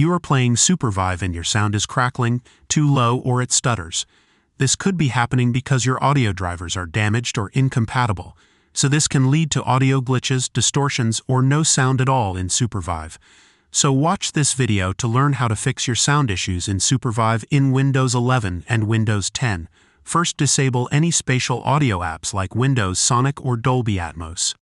you are playing Supervive and your sound is crackling, too low, or it stutters. This could be happening because your audio drivers are damaged or incompatible, so this can lead to audio glitches, distortions, or no sound at all in Supervive. So watch this video to learn how to fix your sound issues in Supervive in Windows 11 and Windows 10. First, disable any spatial audio apps like Windows Sonic or Dolby Atmos.